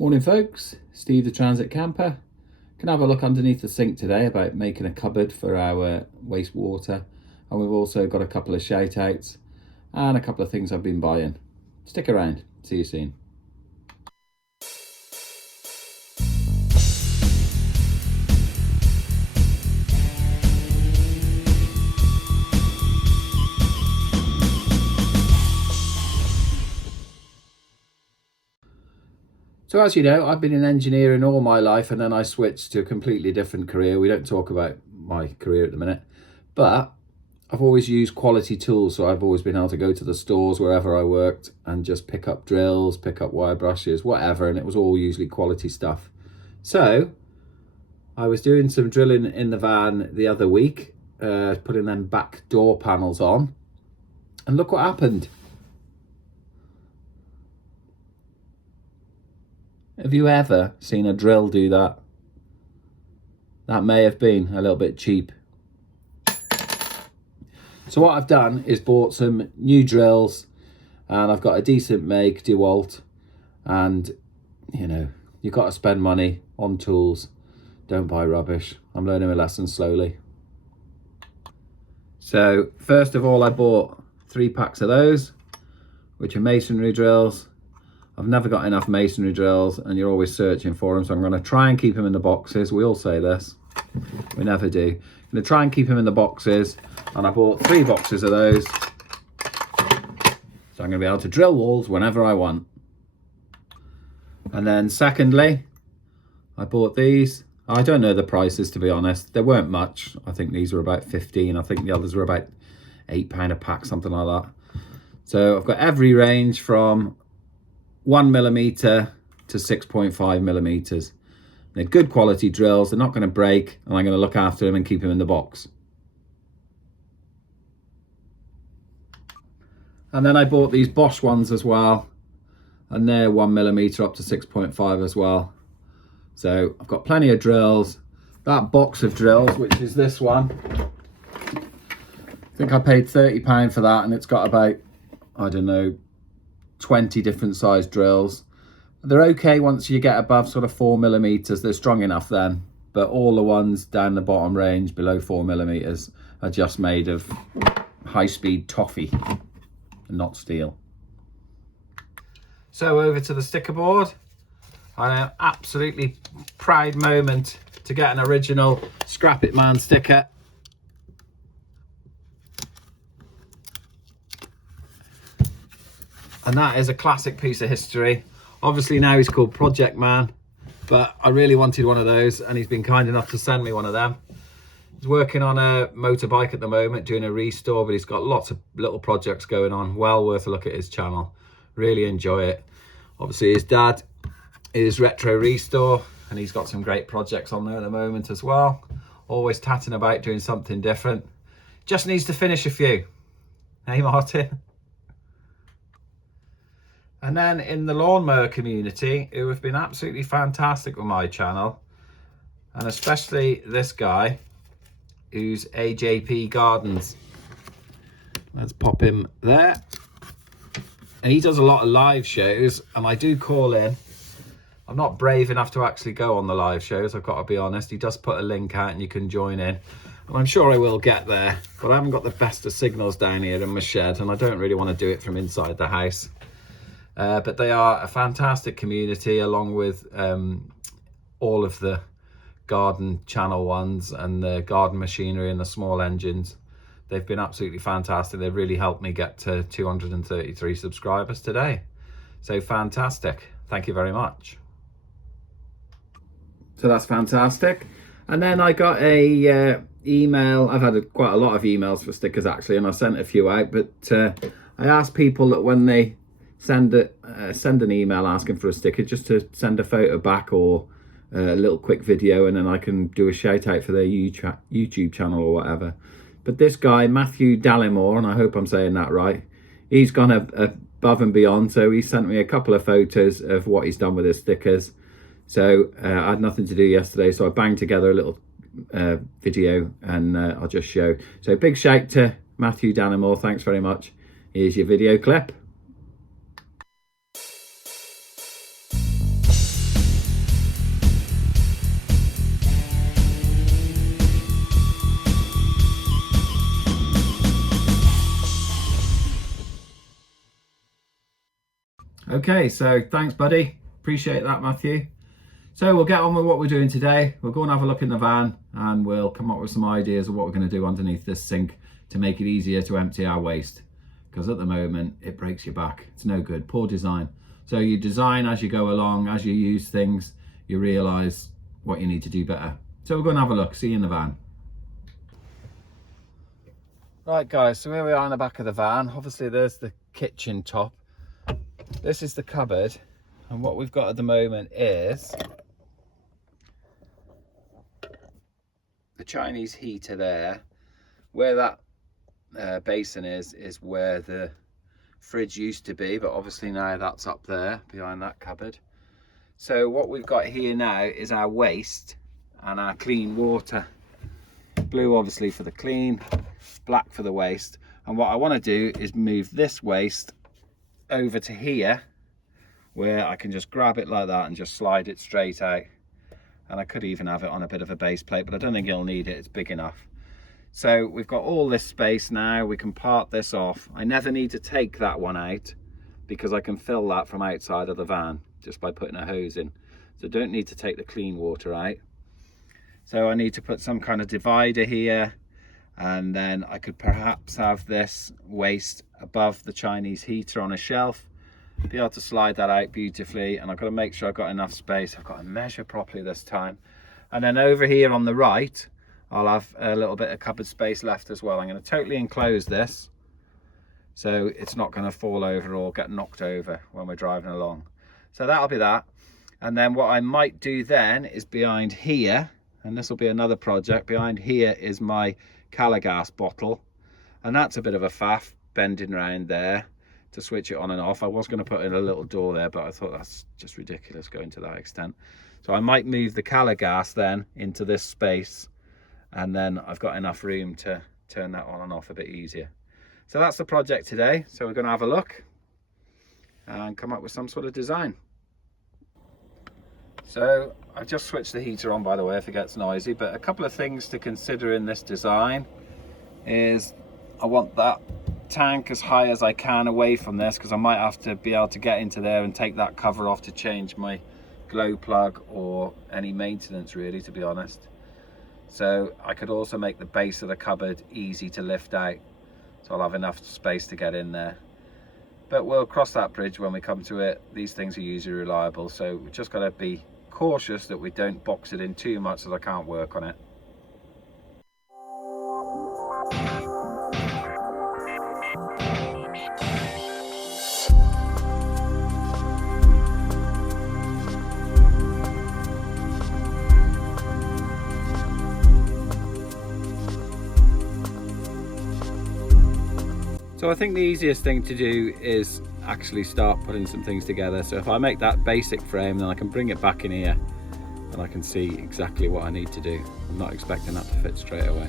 Morning folks, Steve the Transit Camper. Can have a look underneath the sink today about making a cupboard for our wastewater, and we've also got a couple of shout outs and a couple of things I've been buying. Stick around, see you soon. So as you know, I've been in engineering all my life, and then I switched to a completely different career. We don't talk about my career at the minute, but I've always used quality tools. So I've always been able to go to the stores wherever I worked and just pick up drills, pick up wire brushes, whatever. And it was all usually quality stuff. So I was doing some drilling in the van the other week, putting them back door panels on, and look what happened. Have you ever seen a drill do that? That may have been a little bit cheap. So what I've done is bought some new drills, and I've got a decent make DeWalt, and you know, you've got to spend money on tools. Don't buy rubbish. I'm learning my lesson slowly. So first of all, I bought 3 packs of those, which are masonry drills. I've never got enough masonry drills, and you're always searching for them, so I'm going to try and keep them in the boxes. We all say this, we never do. I'm going to try and keep them in the boxes, and I bought 3 boxes of those, so I'm going to be able to drill walls whenever I want. And then secondly, I bought these. I don't know the prices, to be honest. They weren't much. I think these were about 15. I think the others were about £8 a pack, something like that. So I've got every range from 1mm to 6.5mm. They're good quality drills. They're not going to break, and I'm going to look after them and keep them in the box. And then I bought these Bosch ones as well, and they're 1mm up to 6.5 as well. So I've got plenty of drills. That box of drills, which is this one, I think I paid £30 for that, and it's got about, I don't know, 20 different size drills. They're okay once you get above sort of 4mm. They're strong enough then, but all the ones down the bottom range below 4mm are just made of high-speed toffee and not steel. So over to the sticker board. An absolutely proud moment to get an original Scrap It Man sticker. And that is a classic piece of history. Obviously now he's called Project Man, but I really wanted one of those, and he's been kind enough to send me one of them. He's working on a motorbike at the moment, doing a restore, but he's got lots of little projects going on. Well worth a look at his channel. Really enjoy it. Obviously his dad is Retro Restore, and he's got some great projects on there at the moment as well. Always tatting about doing something different. Just needs to finish a few. Hey Martin? And then in the lawnmower community, who have been absolutely fantastic with my channel, and especially this guy, who's AJP Gardens. Let's pop him there. And he does a lot of live shows, and I do call in. I'm not brave enough to actually go on the live shows, I've got to be honest. He does put a link out and you can join in. And I'm sure I will get there, but I haven't got the best of signals down here in my shed, and I don't really want to do it from inside the house. But they are a fantastic community, along with all of the garden channel ones and the garden machinery and the small engines. They've been absolutely fantastic. They've really helped me get to 233 subscribers today. So fantastic. Thank you very much. So that's fantastic. And then I got a email. I've had quite a lot of emails for stickers actually, and I sent a few out, but I asked people that when they send an email asking for a sticker, just to send a photo back or a little quick video, and then I can do a shout out for their YouTube channel or whatever. But this guy, Matthew Dallimore, and I hope I'm saying that right, he's gone above and beyond. So he sent me a couple of photos of what he's done with his stickers. So I had nothing to do yesterday, so I banged together a little video, and I'll just show. So big shout to Matthew Dallimore, thanks very much. Here's your video clip. Okay, so thanks, buddy. Appreciate that, Matthew. So we'll get on with what we're doing today. We'll go and have a look in the van and we'll come up with some ideas of what we're going to do underneath this sink to make it easier to empty our waste. Because at the moment, it breaks your back. It's no good, poor design. So you design as you go along, as you use things, you realise what you need to do better. So we're going to have a look, see you in the van. Right guys, so here we are in the back of the van. Obviously there's the kitchen top. This is the cupboard. And what we've got at the moment is the Chinese heater there. Where that basin is where the fridge used to be, but obviously now that's up there behind that cupboard. So what we've got here now is our waste and our clean water. Blue obviously for the clean, black for the waste. And what I want to do is move this waste over to here, where I can just grab it like that and just slide it straight out. And I could even have it on a bit of a base plate, but I don't think you'll need it, it's big enough. So we've got all this space now, we can part this off. I never need to take that one out because I can fill that from outside of the van just by putting a hose in. So I don't need to take the clean water out. So I need to put some kind of divider here, and then I could perhaps have this waste above the Chinese heater on a shelf, be able to slide that out beautifully. And I've got to make sure I've got enough space. I've got to measure properly this time. And then over here on the right, I'll have a little bit of cupboard space left as well. I'm going to totally enclose this so it's not going to fall over or get knocked over when we're driving along. So that'll be that. And then what I might do then is behind here, and this will be another project, behind here is my Calagas bottle. And that's a bit of a faff, bending around there to switch it on and off. I was going to put in a little door there, but I thought that's just ridiculous going to that extent. So I might move the Calagas then into this space, and then I've got enough room to turn that on and off a bit easier. So that's the project today. So we're going to have a look and come up with some sort of design. So I've just switched the heater on, by the way, if it gets noisy, but a couple of things to consider in this design is I want that tank as high as I can away from this, because I might have to be able to get into there and take that cover off to change my glow plug or any maintenance, really, to be honest. So I could also make the base of the cupboard easy to lift out, so I'll have enough space to get in there. But we'll cross that bridge when we come to it. These things are usually reliable, so we've just got to be cautious that we don't box it in too much so I can't work on it. So I think the easiest thing to do is actually start putting some things together. So if I make that basic frame, then I can bring it back in here and I can see exactly what I need to do. I'm not expecting that to fit straight away.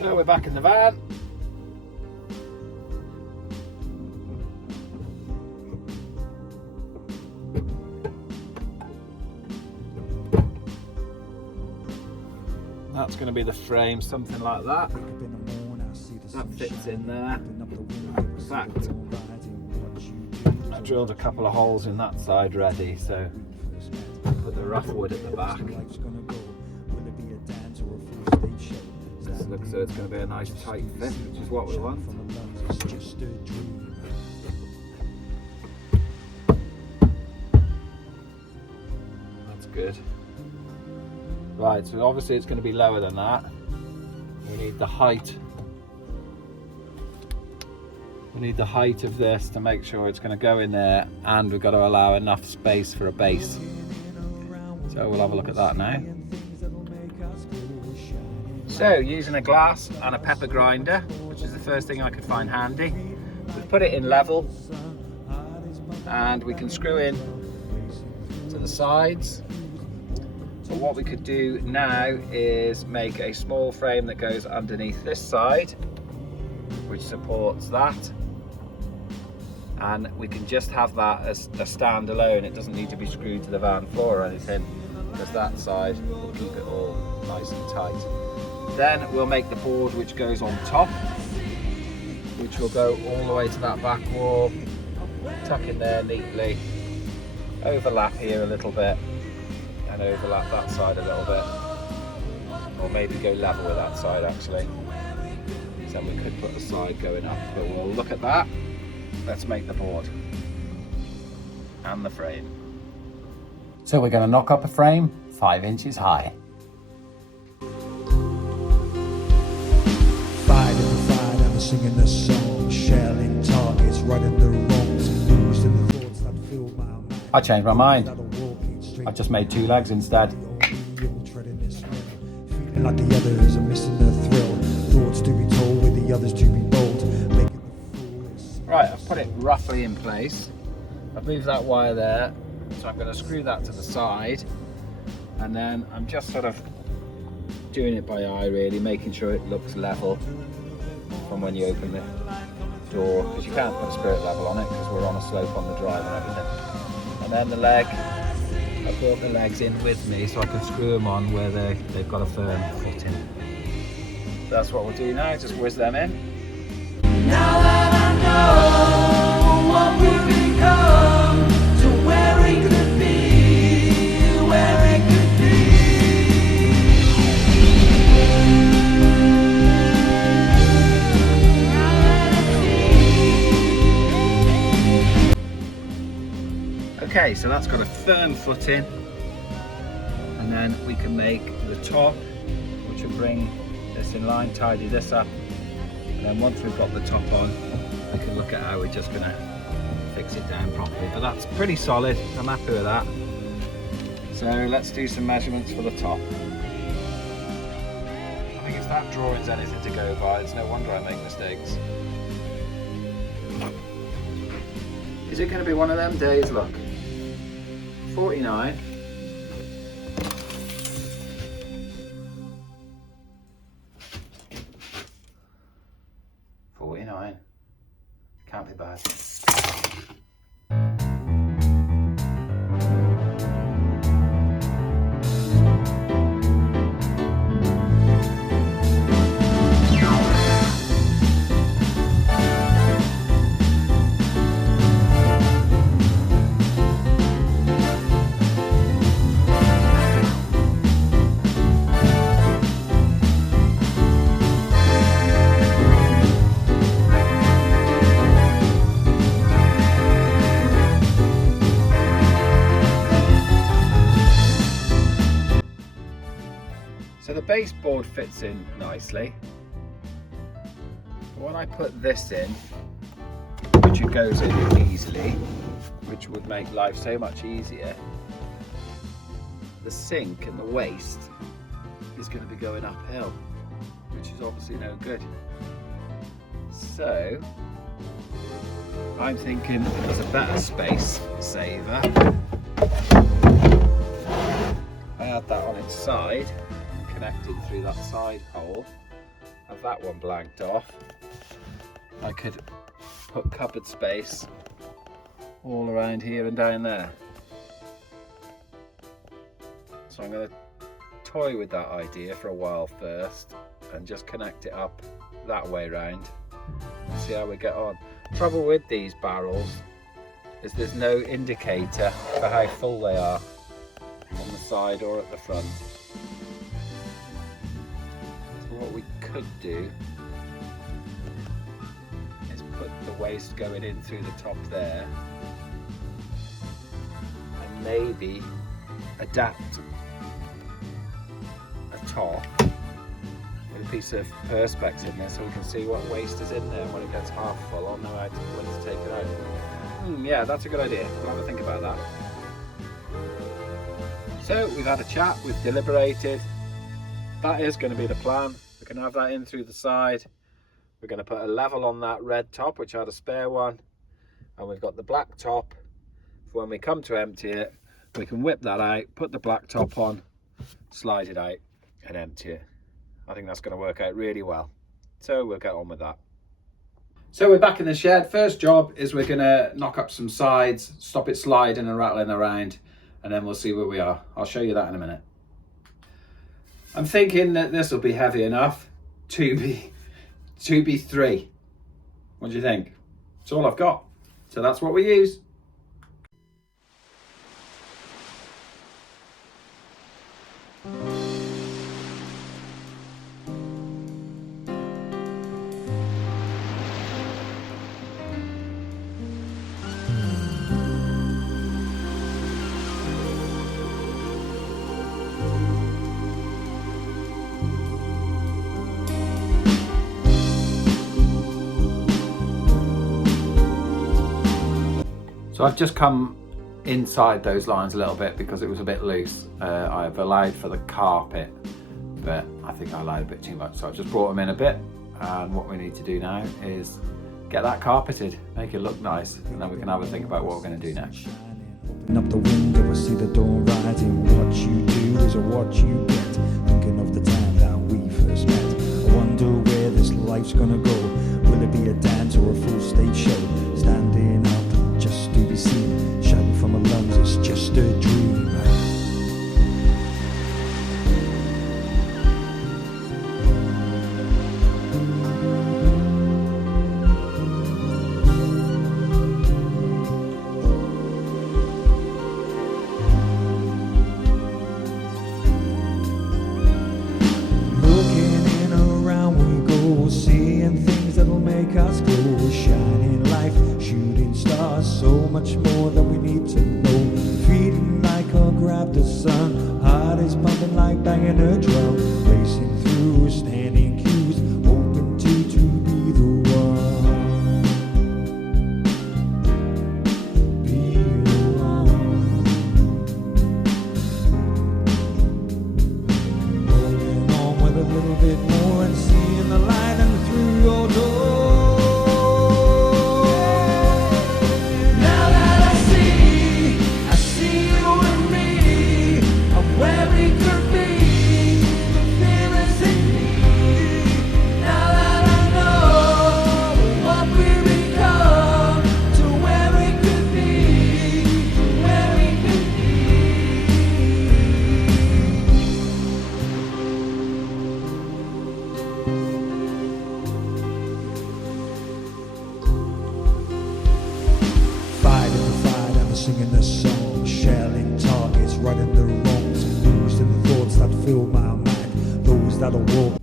So we're back in the van. That's going to be the frame, something like that. That fits in there. In fact, I drilled a couple of holes in that side ready, so put the rough wood at the back. Looks so it's going to be a nice tight fit, which is what we want. good. Right, so obviously it's going to be lower than that. We need the height. We need the height of this to make sure it's going to go in there, and we've got to allow enough space for a base. So we'll have a look at that now. So using a glass and a pepper grinder, which is the first thing I could find handy, we've put it in level, and we can screw in to the sides. So what we could do now is make a small frame that goes underneath this side, which supports that, and we can just have that as a standalone. It doesn't need to be screwed to the van floor or anything, because that side will keep it all nice and tight. Then we'll make the board which goes on top, which will go all the way to that back wall, tuck in there neatly, overlap here a little bit, and overlap that side a little bit, or maybe go level with that side actually. So we could put the side going up, but we'll look at that. Let's make the board and the frame. So we're going to knock up a frame 5 inches high. Singing the song, shelling targets, righting the wrongs, losing the thoughts that fill my mind. I changed my mind. I just made 2 legs instead. Feeling like the others are missing the thrill. Thoughts to be told with the others to be bold. Right, I've put it roughly in place. I've moved that wire there, so I'm going to screw that to the side, and then I'm just sort of doing it by eye really, making sure it looks level from when you open the door, because you can't put a spirit level on it because we're on a slope on the drive and everything. And then the leg, I brought the legs in with me so I can screw them on where they've got a firm footing. So that's what we'll do now, just whiz them in. Now that I know what we've become, to where it could be, where it could Okay, so that's got a firm footing, and then we can make the top, which will bring this in line, tidy this up, and then once we've got the top on, we can look at how we're just going to fix it down properly. But that's pretty solid, I'm happy with that. So let's do some measurements for the top. I think if that drawing's anything to go by, it's no wonder I make mistakes. Is it going to be one of them days? Look, 49. Can't be bad. So the baseboard fits in nicely. But when I put this in, which it goes in easily, which would make life so much easier, the sink and the waste is going to be going uphill, which is obviously no good. So I'm thinking there's a better space saver. I had that on its side, connected through that side hole. Have that one blanked off. I could put cupboard space all around here and down there. So I'm going to toy with that idea for a while first and just connect it up that way round and see how we get on. Trouble with these barrels is there's no indicator for how full they are on the side or at the front. So what we could do is put the waste going in through the top there, and maybe adapt a top with a piece of perspex in there so we can see what waste is in there. When it gets half full, I'll know when to take it out. Yeah, that's a good idea. We'll have a think about that. So we've had a chat, we've deliberated. That is going to be the plan. We can have that in through the side. We're going to put a level on that red top, which I had a spare one. And we've got the black top. For when we come to empty it, we can whip that out, put the black top on, slide it out and empty it. I think that's going to work out really well. So we'll get on with that. So we're back in the shed. First job is we're going to knock up some sides, stop it sliding and rattling around, and then we'll see where we are. I'll show you that in a minute. I'm thinking that this will be heavy enough to be 3. What do you think? It's all I've got. So that's what we use. So I've just come inside those lines a little bit because it was a bit loose. I've allowed for the carpet, but I think I allowed a bit too much. So I've just brought them in a bit. And what we need to do now is get that carpeted, make it look nice, and then we can have a think about what we're going to do next. Open up the window, I see the dawn rising. What you do is what you get. Thinking of the time that we first met. I wonder where this life's gonna go. Will it be a dance or a full stage show? Standing up just to be seen, shouting from my lungs, it's just a dream. Us go, shining life, shooting stars, so much more that we need to know. Feeling like I'll grab the sun, heart is pumping like banging a drum, racing through, standing cues, hoping to be the one. Be the one. Holding on with a little bit more and seeing the light and through your door. Singing the song, shelling targets, righting the wrongs, losing the thoughts that fill my mind, those that are walking.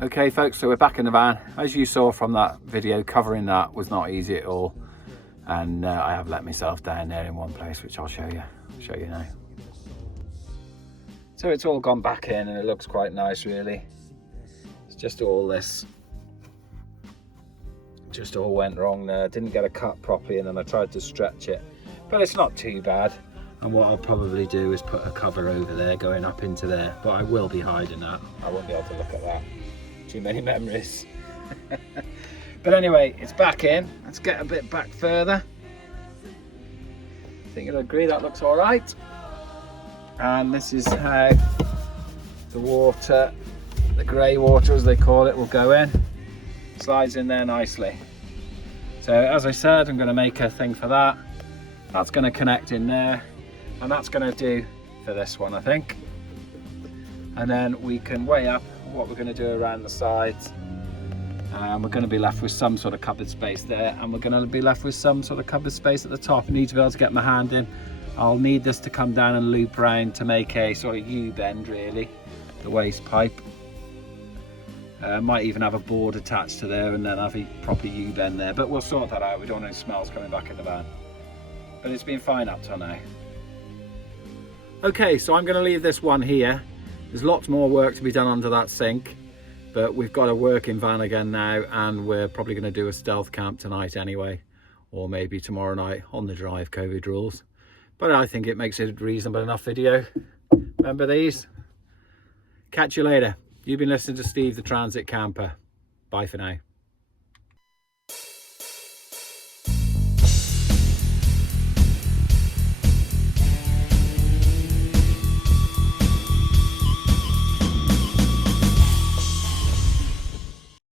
Okay folks, so we're back in the van. As you saw from that video, covering that was not easy at all, and I have let myself down there in one place, which I'll show you now. So it's all gone back in and it looks quite nice really. It's just all this just all went wrong there. Didn't get a cut properly and then I tried to stretch it, but it's not too bad. And what I'll probably do is put a cover over there going up into there, but I will be hiding that. I won't be able to look at that. Too many memories. But anyway, it's back in. Let's get a bit back further. I think you'll agree that looks all right. And this is how the water, the grey water as they call it, will go in. Slides in there nicely. So as I said, I'm going to make a thing for that. That's going to connect in there, and that's going to do for this one, I think. And then we can weigh up what we're going to do around the sides, and we're going to be left with some sort of cupboard space there, and we're going to be left with some sort of cupboard space at the top. I need to be able to get my hand in. I'll need this to come down and loop around to make a sort of U-bend really, the waste pipe. Might even have a board attached to there and then have a proper U-bend there, but we'll sort that out. We don't want any smells coming back in the van. But it's been fine up till now. Okay, so I'm going to leave this one here. There's lots more work to be done under that sink, but we've got a working van again now, and we're probably going to do a stealth camp tonight anyway, or maybe tomorrow night on the drive, COVID rules. But I think it makes a reasonable enough video. Remember these? Catch you later. You've been listening to Steve the Transit Camper. Bye for now.